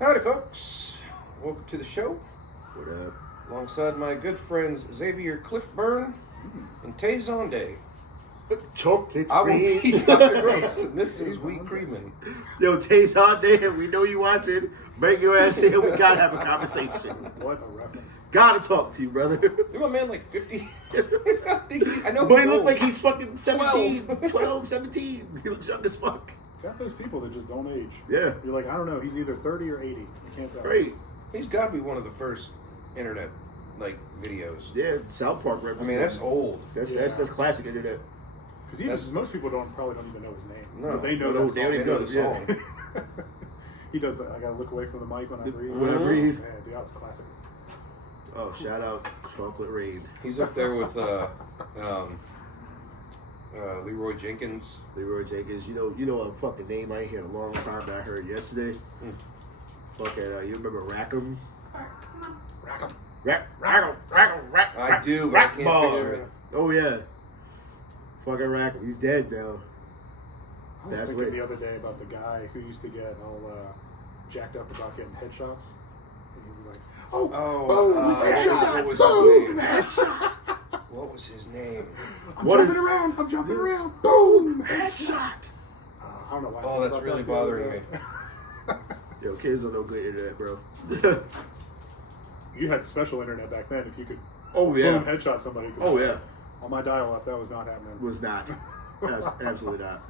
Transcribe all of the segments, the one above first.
Howdy, folks. Welcome to the show. What up? Alongside my good friends Xavier Cliffburn and Tay Zonday. Chocolate I will be cream. Dr. Gross, and this is Wheat Creamin'. Yo, Tay's on there. We know you watching. Bring your ass here. We gotta have a conversation. What a reference. Gotta talk to you, brother. You're my man like 50. I know But he's he look old. like he's fucking 17, 12, 17. He looks young as fuck. Got those people that just don't age. Yeah. You're like, I don't know, he's either 30 or 80. You can't tell. Great. He's got to be one of the first internet videos. Yeah, South Park I reference. mean, that's old. That's classic internet. Because most people probably don't even know his name. No. But they know No, that they song. They know the Yeah. song. He does that. I gotta look away from the mic when I breathe. When I breathe. Yeah, dude, that was classic. Oh, shout out Chocolate Rain. He's up there with Leroy Jenkins. Leroy Jenkins. You know a fucking name I ain't heard in a long time that I heard yesterday. Fucking, you remember Rackham? Rackham. Rackham. I do, but I can't picture it. Oh, yeah. Fucking Rackham. He's dead now. I was That's thinking lit. the other day about the guy who used to get all jacked up about getting headshots. And he'd be like, boom, headshot, boom, headshot. What was his name? I'm jumping around, boom, headshot. I don't know why. Oh, that's really bothering me. Yo, kids don't know good internet, bro. You had special internet back then. If you could Oh, yeah. boom headshot somebody. Oh, yeah. On my dial-up, that was not happening. Was not. That's absolutely not.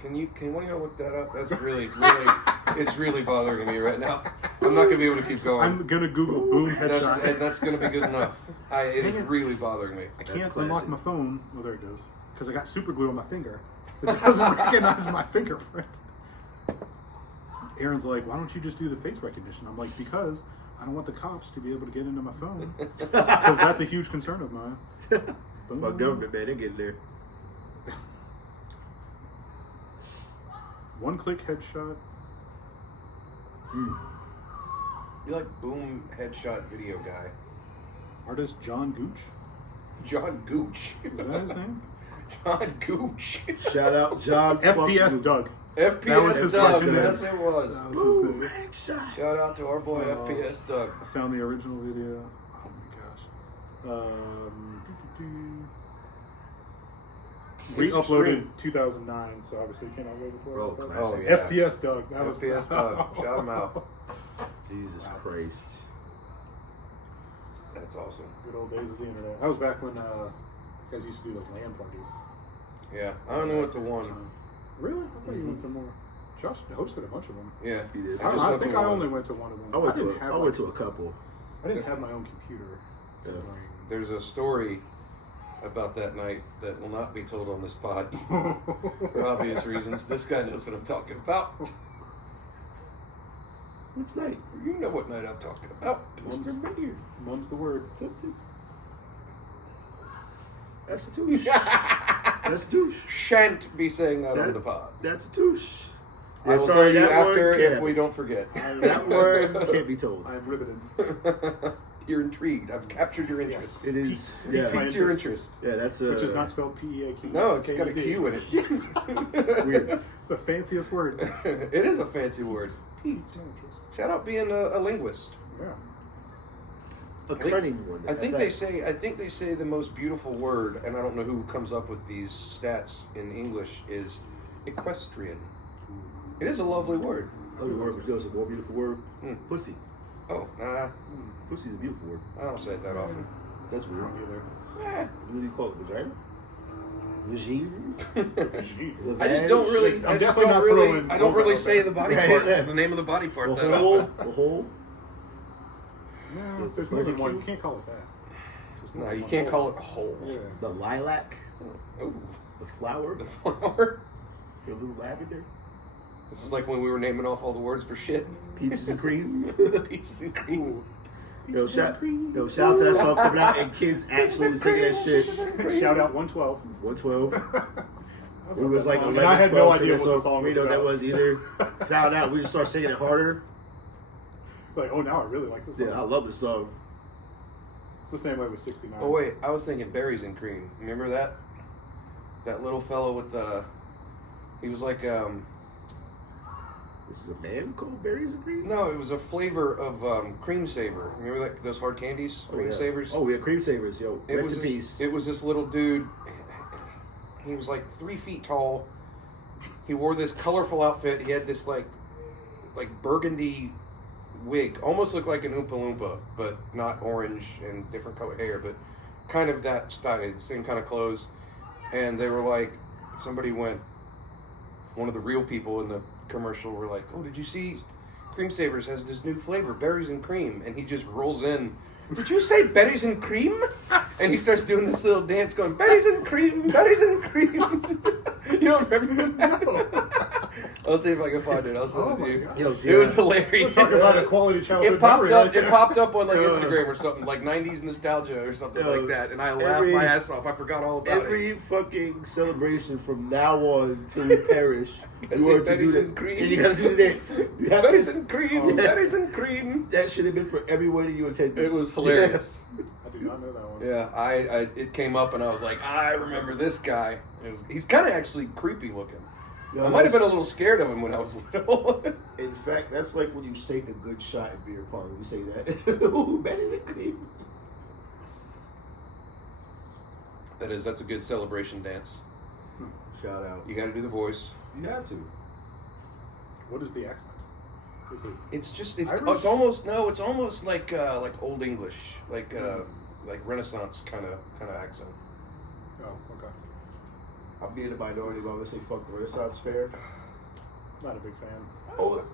Can one of y'all look that up? That's really, it's really bothering me right now. I'm not gonna be able to keep going. I'm gonna Google boom headshot. That's gonna be good enough. It is really bothering me. I That's can't classic. unlock my phone. Well, there it goes. Because I got super glue on my finger. It doesn't recognize my fingerprint. Aaron's like, why don't you just do the face recognition? I'm like, because I don't want the cops to be able to get into my phone. Because that's a huge concern of mine. My government, man, they get there. One-click headshot. You like boom headshot video guy? Artist John Gooch. John Gooch. Is that his name? John Gooch. Shout out John. FPS Doug. FPS That was his Doug. fucking Yes, name. it was. That was Boom, the thing. headshot. Shout out to our boy FPS Doug. I found the original video. Oh my gosh. Re-uploaded 2009, so obviously it came out way before. Bro, that. classic. Oh, yeah. FPS Doug. That was FPS Doug. Shout him out. Jesus Christ. That's awesome. Good old days of the internet. That was back when you guys used to do those LAN parties. Yeah, I only went to one. Really? I thought you went to more. Josh hosted a bunch of them. Yeah, He did. I think I only went to one of them. I went didn't have, to a couple. I didn't have my own computer. to Yeah. bring. There's a story about that night that will not be told on this pod for obvious reasons. This guy knows what I'm talking about. Which night? You know what night I'm talking about. Mum's the word. That's a touche. That's a touche. Shan't be saying that on the pod. That's a touche. I will tell you after if we don't forget. That word can't be told. I'm riveted. You're intrigued. I've captured your interest. It is. Piqued Yeah. my Piqued your interest. Yeah, that's Which is not spelled P-E-A-Q. No, it's got a Q in it. weird. It's the fanciest word. It is a fancy word. Piqued interest. Shout out being a linguist. Yeah. A cunning one. I think they say the most beautiful word, and I don't know who comes up with these stats in English, is equestrian. It is a lovely word. Lovely word, but there's a more beautiful word. Pussy. Oh, nah, Pussy's a beautiful word. I don't say it that often. That's I weird. don't either. Eh. What do you call it? Vagina? Vagina? Gee. I just don't really. I'm I just definitely don't not really. throwing I don't both really out say there. the body Right, part, yeah. the name of the body part that The whole? often. The whole? No, there's more than one. You can't call it that. There's more No, than you one can't whole. call it whole. Yeah. The lilac? Oh, The flower? the flower. The little lavender? This is like when we were naming off all the words for shit. Peaches and cream? Peaches and cream. Ooh. Yo, shout out to that song coming out and kids actually singing that shit. Shout out 112. 112. We was like And 11, I had no 12 idea singing what the song We was know what that about. was either. Found out, we just started singing it harder. Like, oh, now I really like this song. Yeah, I love this song. It's the same way with 69. Oh wait, I was thinking berries and cream. Remember that? That little fellow with the. He was like This is a man called Berries and Cream? No, it was a flavor of cream saver. Remember like those hard candies, cream savers? Oh, yeah, cream savers, yo. Rest in peace. It was this little dude. He was like 3 feet tall. He wore this colorful outfit. He had this like burgundy wig, almost looked like an Oompa Loompa, but not orange and different color hair, but kind of that style, the same kind of clothes. And they were like, one of the real people in the commercial were like, "Oh, did you see Cream Savers has this new flavor, berries and cream?" And he just rolls in, "Did you say berries and cream?" And he starts doing this little dance going, "Berries and cream, berries and cream." You don't remember that? No. I'll see if I can find it. I'll send it to you. Yo, It was hilarious. Talk about a quality childhood It popped memory up. right there. It popped up on like Instagram or something, like '90s nostalgia or something like that, and I laughed my ass off. I forgot all about it. Every fucking celebration from now on till we perish, you are to do berries that. and cream. And you gotta do the dance. You have Berries to, and cream, berries and cream. that should have been for every wedding you attended. It was hilarious. I do not know that one. Yeah, I it came up and I was like, I remember this guy. He's kind of actually creepy looking. Yo, I might have been a little scared of him when I was little. In fact, that's like when you sink a good shot in beer pong. We say that. Ooh, berries and cream. That's a good celebration dance. Shout out. You got to do the voice. You have to. What is the accent? Is it? It's Irish? it's almost like Old English, like Renaissance kind of accent. Oh, okay. I'll be in the minority, but I'm gonna say fuck the Renaissance Fair. Not a big fan.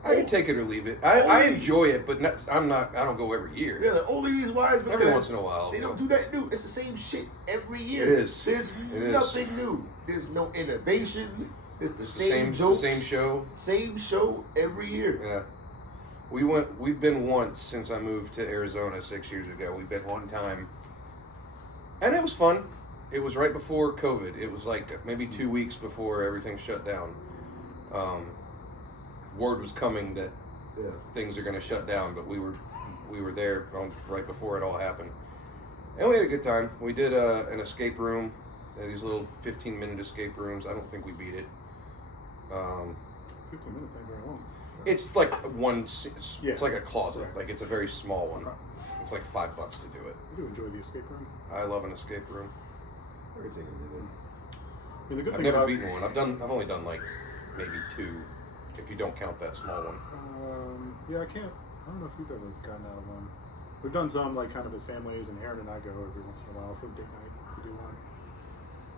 I can take it or leave it. I enjoy it, but I don't go every year. Yeah, the only reason why is because Every once in a while. they don't do that new. It's the same shit every year. It is. There's It is. nothing new. There's no innovation. It's the It's same the jokes. same show. Same show every year. Yeah. We've been once since I moved to Arizona 6 years ago. We've been one time. And it was fun. It was right before COVID. It was like maybe 2 weeks before everything shut down. Word was coming that things are going to shut down, but we were there right before it all happened. And we had a good time. We did an escape room. These little 15-minute escape rooms. I don't think we beat it. 15 minutes ain't very long. It's like it's like a closet. Right. Like it's a very small one. Okay. It's like $5 to do it. I do enjoy the escape room. I love an escape room. I can take a minute. I mean, the good I've thing never about beaten one. I've only done like maybe 2, if you don't count that small one. yeah, I don't know if you've ever gotten out of one. We've done some like kind of as families, and Aaron and I go every once in a while for date night to do one.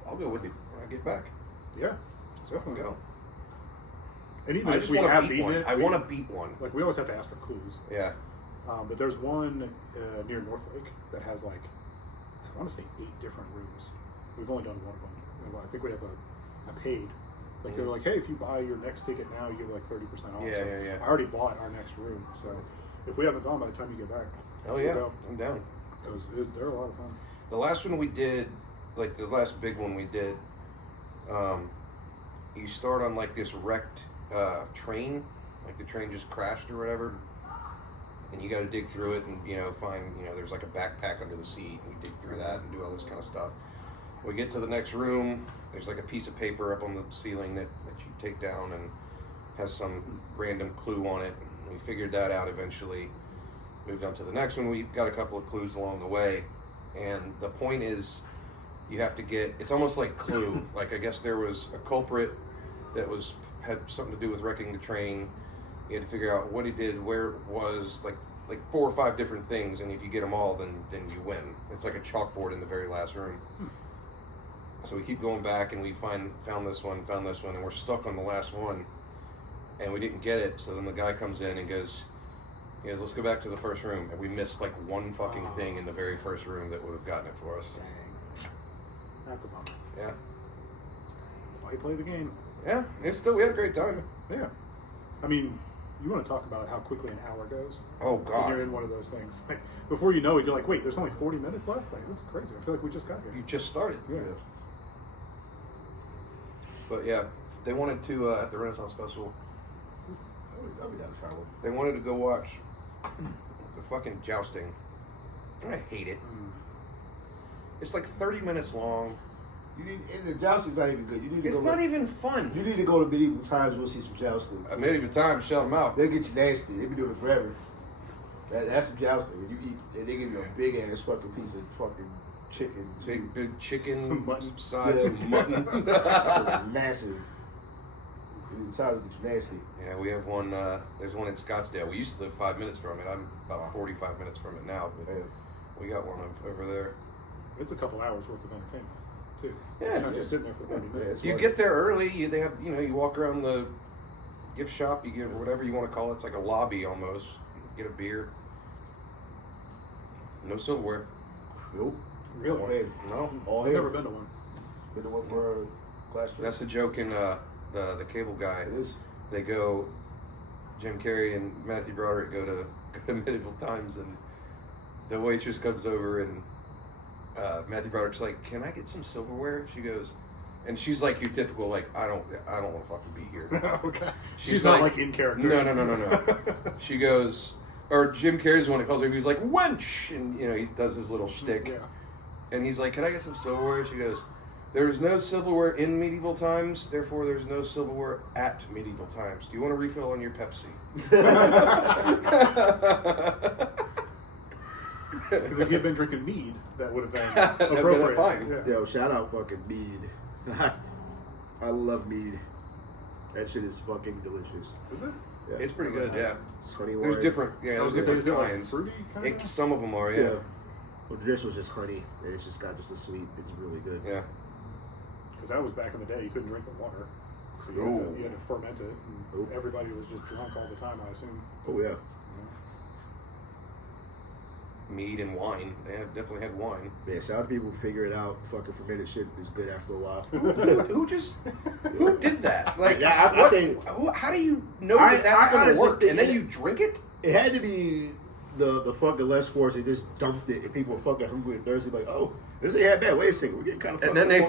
I'll go with you when I get back. Yeah, So I can go. And even I if just we want have to beat beaten one. it, I want to beat one. like we always have to ask for clues. Yeah. But there's one near North Lake that has like I want to say 8 different rooms. We've only done one of them. I think we have a paid. Like they were like, hey, if you buy your next ticket now, you get like 30% off. Yeah, So yeah. I already bought our next room, so if we haven't gone by the time you get back, Oh yeah, we'll go. I'm down. Because they're a lot of fun. The last one we did, like the last big one we did, you start on like this wrecked train, like the train just crashed or whatever, and you got to dig through it and find there's like a backpack under the seat and you dig through that and do all this kind of stuff. We get to the next room, there's like a piece of paper up on the ceiling that you take down and has some random clue on it. We figured that out eventually. Moved on to the next one. We got a couple of clues along the way, and the point is you have to get, it's almost like Clue. Like I guess there was a culprit that had something to do with wrecking the train. You had to figure out what he did, where it was, like 4 or 5 different things, and if you get them all, then you win. It's like a chalkboard in the very last room. So we keep going back, and we found this one, and we're stuck on the last one, and we didn't get it. So then the guy comes in and goes, let's go back to the first room. And we missed like one fucking thing in the very first room that would have gotten it for us. Dang. That's a bummer. Yeah. That's why you play the game. Yeah, we had a great time. Yeah. I mean, you want to talk about how quickly an hour goes? Oh, When God. you're in one of those things. Like, before you know it, you're like, wait, there's only 40 minutes left? Like, this is crazy. I feel like we just got here. You just started. Yeah. But yeah, they wanted to, at the Renaissance Festival, I'll be down to travel. they wanted to go watch the fucking jousting. I hate it. It's like 30 minutes long. You need, and the jousting's not even good. You need to It's go not even fun. You need to go to medieval times. We'll see some jousting. At medieval times, shut them out. They'll get you nasty. They be doing it forever. That's some jousting. And you eat, and they give you a big ass fucking piece of fucking chicken. Big chicken, Some mutton. sides of mutton. It's massive. Medieval times get you nasty. Yeah, we have one. There's one in Scottsdale. We used to live 5 minutes from it. I'm about 45 minutes from it now, but Yeah. we got one over there. It's a couple hours worth of entertainment, too. Yeah, It's not just sitting there for 30 minutes. You get there early. They have, you walk around the gift shop. You get whatever you want to call it. It's like a lobby almost. Get a beer. No silverware. Nope. Really? All head. No. All I've head. never been to one. Been to one for class trip. That's the joke in the Cable Guy. It is. They go. Jim Carrey and Matthew Broderick go to medieval times, and the waitress comes over, and Matthew Broderick's like, "Can I get some silverware?" She goes, and she's like your typical like, "I don't want to fucking be here." Okay. She's not like in character. No. She goes, or Jim Carrey's the one that calls her. He's like, "Wench," and he does his little shtick, Yeah. and he's like, "Can I get some silverware?" She goes, "There is no silverware in medieval times, therefore there's no silverware at medieval times. Do you want a refill on your Pepsi?" Because if he had been drinking mead, that would have been That'd been appropriate. fine. Yeah. Yo, shout out fucking mead. I love mead. That shit is fucking delicious. Is it? Yeah. It's pretty good, yeah. It's honey There's wine. different, I there's was gonna say, different is it like kinds. fruity kind of? Some of them are, Yeah. yeah. Well, this was just honey, and it's just got just a sweet. It's really good. Yeah. Because that was back in the day, you couldn't drink the water. So you, you had to ferment it, and everybody was just drunk all the time, I assume. Oh yeah. Mead and wine. They definitely had wine. Yeah, shout out to people who figure it out. Fucking fermented shit is good after a while. Who did that? Like, Yeah, I think how do you know that that's going to honestly work? think And then you drink it? it had to be the fucking less force. They just dumped it, and people were fucking hungry and thirsty. Like, oh, this ain't that bad. Wait a second, we're getting kind of. And then they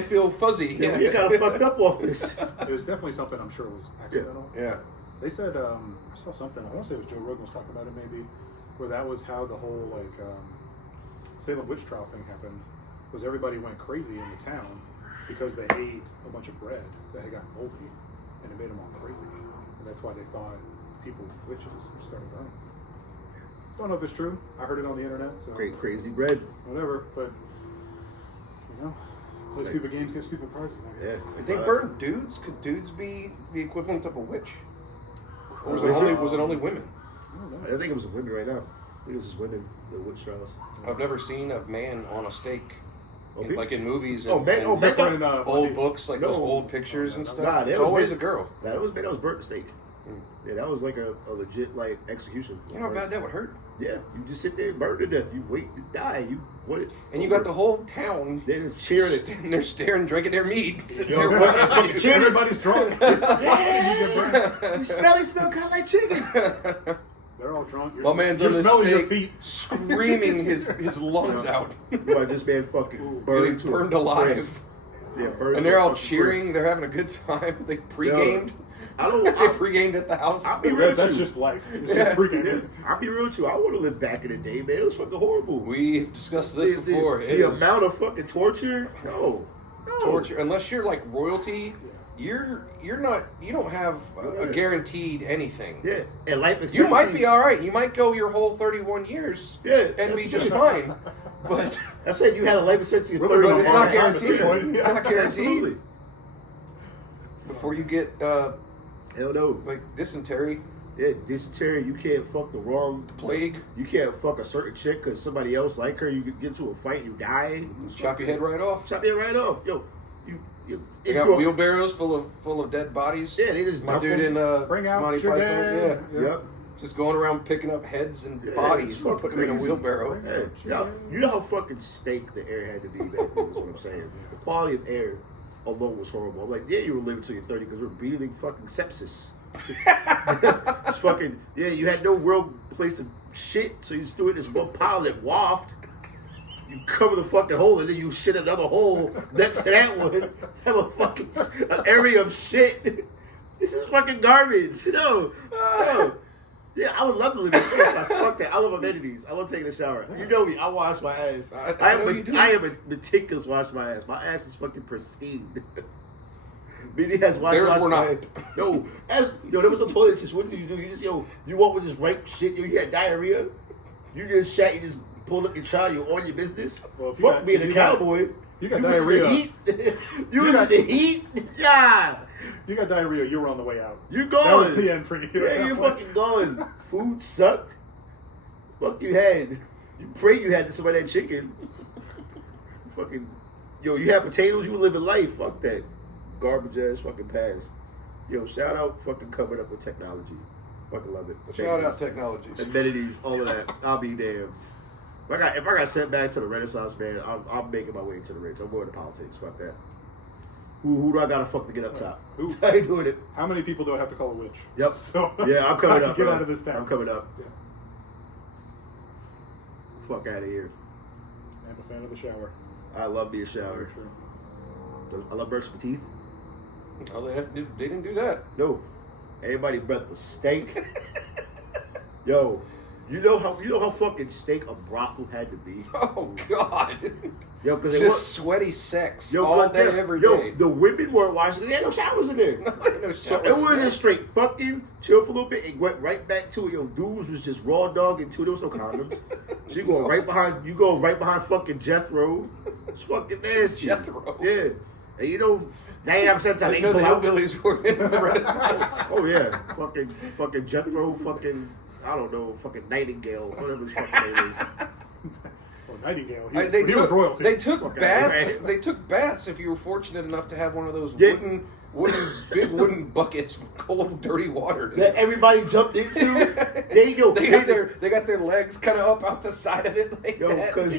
feel fuzzy. Yeah, we're getting kind of fucked up off this. It was definitely something I'm sure was accidental. Yeah. They said, I saw something, I want to say it was Joe Rogan was talking about it maybe, where that was how the whole, Salem witch trial thing happened, was everybody went crazy in the town because they ate a bunch of bread that had gotten moldy, and it made them all crazy. And that's why they thought people were witches and started burning. Don't know if it's true. I heard it on the internet, so Great crazy bread. whatever, but, play stupid games, get stupid prizes, I guess. Yeah. If they burned dudes, could dudes be the equivalent of a witch? Or was it only women? I don't know. I think it was women right now. I think it was just women. The witch trials. I've never seen a man on a stake. Okay. Like in movies Oh, and, man, and oh, man, Different, old books, like those No. old pictures and Nah, stuff. that It's was always big. a girl. That was burnt steak. Yeah, that was like a legit execution. You know how bad that would hurt? Yeah, you just sit there and burn to death. You wait, you die. You what? And you got the whole town Then it's cheering it. standing there staring, drinking their meat. Sitting Yo, there watching you. everybody's drunk. You smell kind of like chicken. They're all drunk. You're, My man's you're on the smelling your stake, feet. screaming his lungs out. Boy, this man fucking Getting burned to a burned alive. crisp. Yeah, burned And to they're a all fucking cheering. They're having a good time. They pre-gamed. I don't. They pre-gamed at the house. I'll be real with That's you. just life. It's Yeah, just pregame. yeah. I'll be real with you. I would have lived back in the day, man. It was fucking horrible. We've discussed this The- before. The, It is amount of fucking torture. No. torture. Unless you're like royalty, you're not. You don't have a guaranteed anything. Yeah, and life expectancy. You might be all right. You might go your whole 31 years Yeah, and that's be just true. fine. But I said you had a life expectancy of Really, 30. but it's not Yeah. guaranteed. It's not guaranteed. Absolutely. Before you get Hell no. like dysentery, Yeah, dysentery. You can't fuck the wrong. plague, You can't fuck a certain chick because somebody else like her. You could get into a fight, you die. chop your head right off. Chop your head right off. Yo, you. They got wheelbarrows full of dead bodies. Yeah, they just My dump dude them. in Bring out Monty your Python, dead. yeah, Yep. just going around picking up heads and Yeah, bodies it's and fucking putting them in a crazy. wheelbarrow. Yeah, you know how fucking steak the air had to be back then, is what I'm saying. The quality of air alone was horrible. I'm like, yeah, you were living till you're 30 because we're breathing fucking sepsis. It's fucking, yeah, you had no real place to shit, so you just threw it in this one pile that waft. You cover the fucking hole and then you shit another hole next to that one. Have a fucking an area of shit. This is fucking garbage. No. Yeah, I would love to live in a beach house. Fuck that. I love amenities. I love taking a shower. You know me. I wash my ass. I am a meticulous wash my ass. My ass is fucking pristine. Billy has wash Theirs were my not. ass. There was no toilet tissue. What did you do? You just you walk with this ripe shit. You had diarrhea. You just shat. You just pulled up your child. You're on your business. Well, Fuck being a cowboy. You got diarrhea. You was in the heat. Yeah. You got diarrhea. You were on the way out. You gone. That was the end for you. Yeah, you're fucking gone. Food sucked. Fuck you had. You prayed you had some of that chicken. Fucking, you had potatoes. You were living life. Fuck that. Garbage ass fucking past. Shout out fucking covered up with technology. Fucking love it. Shout out technologies. Amenities, all of that. I'll be damned. If I got sent back to the Renaissance, man, I'm making my way to the rich. I'm going to politics. Fuck that. Who do I gotta fuck to get up top? Who? I ain't doing it. How many people do I have to call a witch? Yep. So yeah, I'm coming up. Get bro. out of this town. I'm coming up. Yeah. Fuck out of here. I'm a fan of the shower. I love being showered. True. I love brushing my teeth. Oh, they didn't do that. No, everybody's breath was stank. Yo, you know how fucking stank a brothel had to be. Oh God. Yo, because just sweaty sex all day, every day. The women weren't washing. They had no showers in there. No So it was just straight fucking chill for a little bit and went right back to it. Yo, dudes was just raw dog and there was no condoms. So you go right behind fucking Jethro. It's fucking nasty. Jethro. Yeah. And 99% of the time they the pull out. hillbillies were in the Renaissance. Oh yeah. Fucking Jethro, fucking I don't know, fucking Nightingale, whatever his fucking name is. Or Nightingale. He was royalty. They took Okay, baths. right. They took baths if you were fortunate enough to have one of those Yeah. big wooden buckets with cold, dirty water. That everybody jumped into. They got their legs kind of up out the side of it like that. because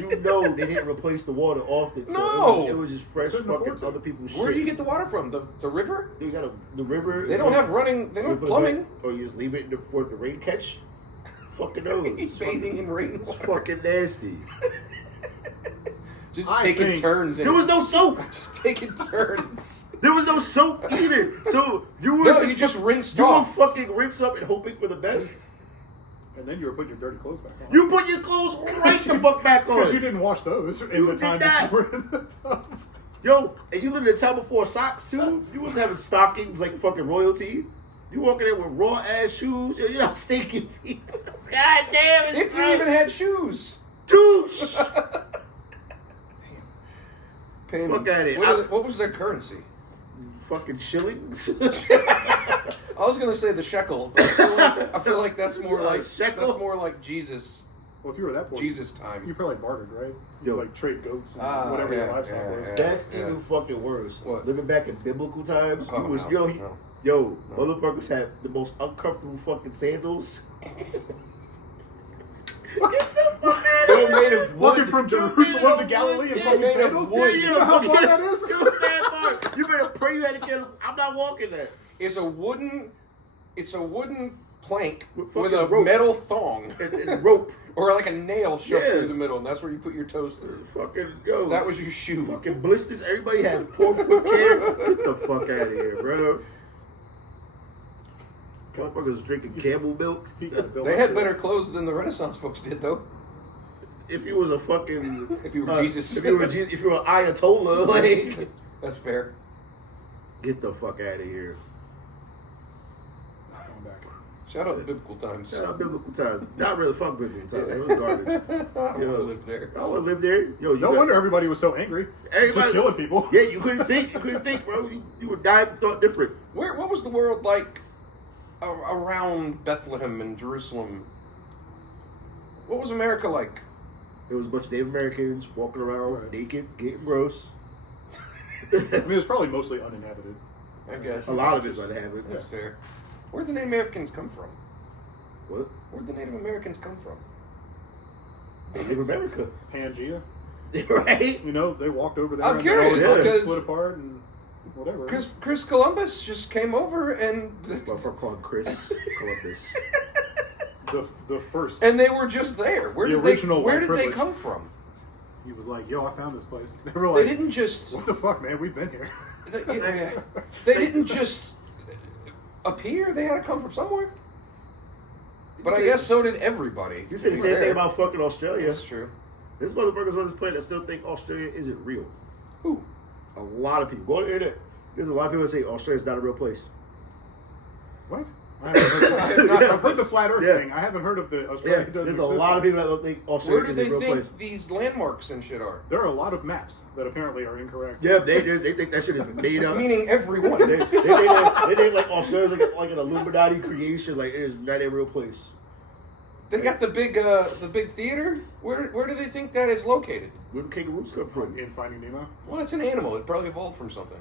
they didn't replace the water often. So No. it was just fresh Couldn't fucking afford to. other people's shit. Where do you get the water from? The river? You got the river. They don't have running. They don't have plumbing. Or you just leave it for the rain catch. Fucking knows. He's bathing in rain. It's fucking nasty. Just I taking think- turns. There was no soap. Just taking turns. There was no soap either. So you just rinsed You were off. fucking rinse up and hoping for the best. And then you were putting your dirty clothes back on. You put your clothes right the fuck back on. Because you didn't wash those in You the did time that. that you were in the tub. Yo, and you lived in a town before socks too. You wasn't having stockings like fucking royalty. You walking in with raw ass shoes. Yo, you're not stinking feet. God damn it. If you even had shoes. douche. Paying, Fuck outta here. What was their currency? Fucking shillings. I was gonna say the shekel, but I feel like that's more like Shekel? that's more like Jesus Well, if you were that poor, Jesus time. you probably bartered, right? Yo. You like trade goats and whatever your livestock was. That's Yeah. even fucking worse. What? Living back in biblical times, Oh, you was no. yo, No. motherfuckers had the most uncomfortable fucking sandals. They were made of Walking wood. from Jerusalem to Galilee in Yeah, fucking made of sandals? wood. You know how far that is? It was that far. You better pray you had to get. I'm not walking that. It's a wooden plank With with fucking a rope. metal thong And rope. or like a nail shoved Yeah. through the middle, and that's where you put your toes through. Fucking yo. That was your shoe. fucking blisters. Everybody has poor foot care. Get the fuck out of here, bro. Motherfuckers drinking camel milk. They had better clothes than the Renaissance folks did, though. If you was a fucking, If you were Jesus. if you were an Ayatollah, like, That's fair. get the fuck out of here. Going back. Shout out to biblical times. Shout out biblical times. Not really fuck biblical times. It was garbage. I want to live there. I want to live there. Yo, you No wonder everybody was so angry. Everybody- Just killing people. Yeah, you couldn't think. You couldn't think, bro. You would die if you thought different. What was the world like around Bethlehem and Jerusalem? What was America like? There was a bunch of Native Americans walking around naked, getting gross. I mean, it's probably mostly uninhabited. I guess. A lot of it's uninhabited. That's fair. Where'd the Native Americans come from? What? Where'd the Native Americans come from? Native America. Pangea. Right? You know, they walked over there I'm and curious, they all because- split apart and whatever. Because Chris Columbus just came over and Motherfucker called Chris Columbus. the first, and they were just there. Where The did original where white did they privilege. come from? he was like, "Yo, I found this place." They were They like, didn't just "What the fuck, man? We've been here." they didn't just appear. They had to come from somewhere. But I guess so did everybody. You said the same thing about fucking Australia. That's true. There's motherfuckers on this planet that still think Australia isn't real. Who? A lot of people. Go on the internet. There's a lot of people that say Australia's not a real place. What? I haven't heard I've heard the flat Earth thing. I haven't heard of the Australia. Yeah, there's a lot of people that don't think Australia Where do is they a real think place. these landmarks and shit are? There are a lot of maps that apparently are incorrect. Yeah, they think that shit is made up. Meaning everyone. they think like Australia's like an Illuminati creation. Like it is not a real place. They got the big theater. Where do they think that is located? Where do kangaroos come from? In Finding Nemo? Well, it's an animal. It probably evolved from something.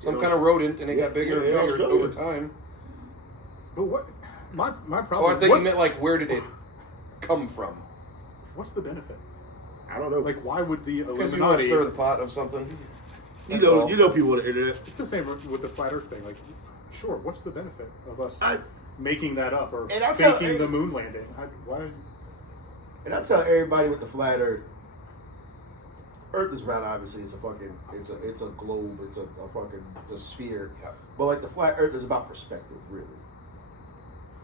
Some kind of rodent, and it got bigger and bigger Australia. over time. But what? My Oh, problem. I thought you meant like where did it come from? What's the benefit? I don't know. Like, why would the Because you want to Illuminati? stir the pot of something. you That's all. know people on the internet. It's the same with the flat Earth thing. Like, sure, what's the benefit of us I- making that up or And I'll tell faking the every- moon landing? Why? And I tell everybody with the flat Earth. Earth is round, obviously. It's a fucking, it's a globe. It's a fucking, it's a sphere. Yeah. But like the flat Earth is about perspective, really.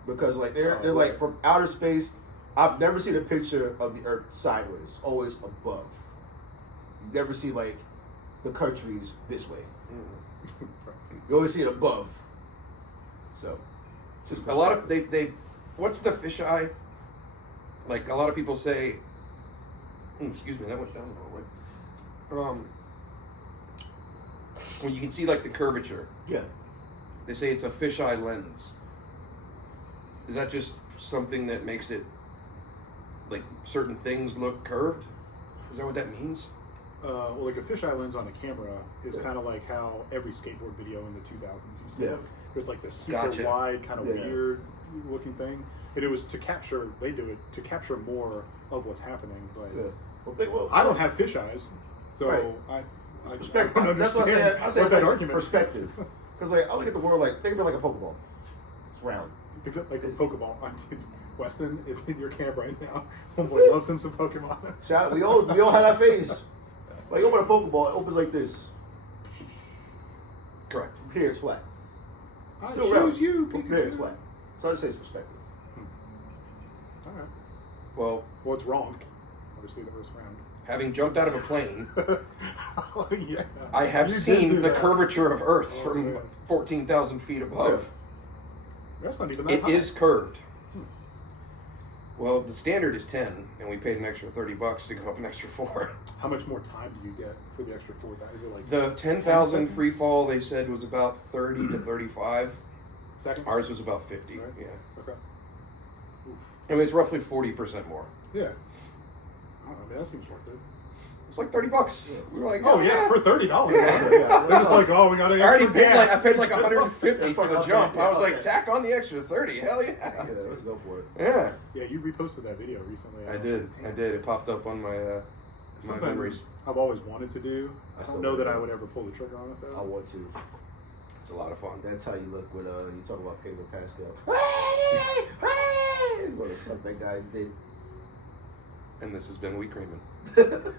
Because like they're Oh, like right. from outer space. I've never seen a picture of the Earth sideways. Always above. You never see like the countries this way. You always see it above. So, just A lot of they what's the fisheye? Like a lot of people say, excuse me, that went down the wrong way. When you can see like the curvature, yeah. they say it's a fisheye lens. Is that just something that makes it like certain things look curved? Is that what that means? Well, like a fisheye lens on a camera is kind of like how every skateboard video in the 2000s used to look. There's like this super Gotcha. wide, kind of Yeah. weird looking thing. And it was to capture, they do it to capture more of what's happening. But Well, I don't have fisheyes, so Right. I Perspective. don't That's what understand I say what it's that like argument perspective. Because like I look at the world like think of it like a Pokeball. It's round. is. Like a Pokeball. Weston is in your camp right now. Homeboy loves him some Pokemon. Shout out, we all have that face. Like open a Pokeball, it opens like this. Correct. From here it's flat. I Still choose round. you, From here it's Pikachu. flat. So I just say it's perspective. All right. Well, Well, it's wrong. Obviously, the Earth's round. having jumped out of a plane, Oh, yeah. I have You did seen do the that. curvature of Earth Oh, from man. 14,000 feet above. That's not even that It high. is curved. Well, the standard is 10, and we paid an extra $30 to go up an extra 4. How much more time do you get for the extra 4? Is it like The 10,000 seconds? free fall they said was about 30 to 35. seconds? Ours was about 50. Right. Yeah, Okay. Oof. I mean it's roughly 40% more. Yeah. I don't know, man, that seems worth it. It's like $30. We were like, Oh yeah, for $30. Yeah. They're just like, oh, we got to I already extra paid like gas. I paid like 150 for the Okay, jump. I was like, okay. tack on the extra 30. Hell yeah. Yeah, let's go for it. Yeah, Yeah, you reposted that video recently. I did. It popped up on my my Something memories. I've always wanted to do. I still don't know that do. I would ever pull the trigger on it I though. want to. It's a lot of fun. That's how you look when you talk about Pedro Pascal. What some that guys did. And this has been Wheat Creamin'.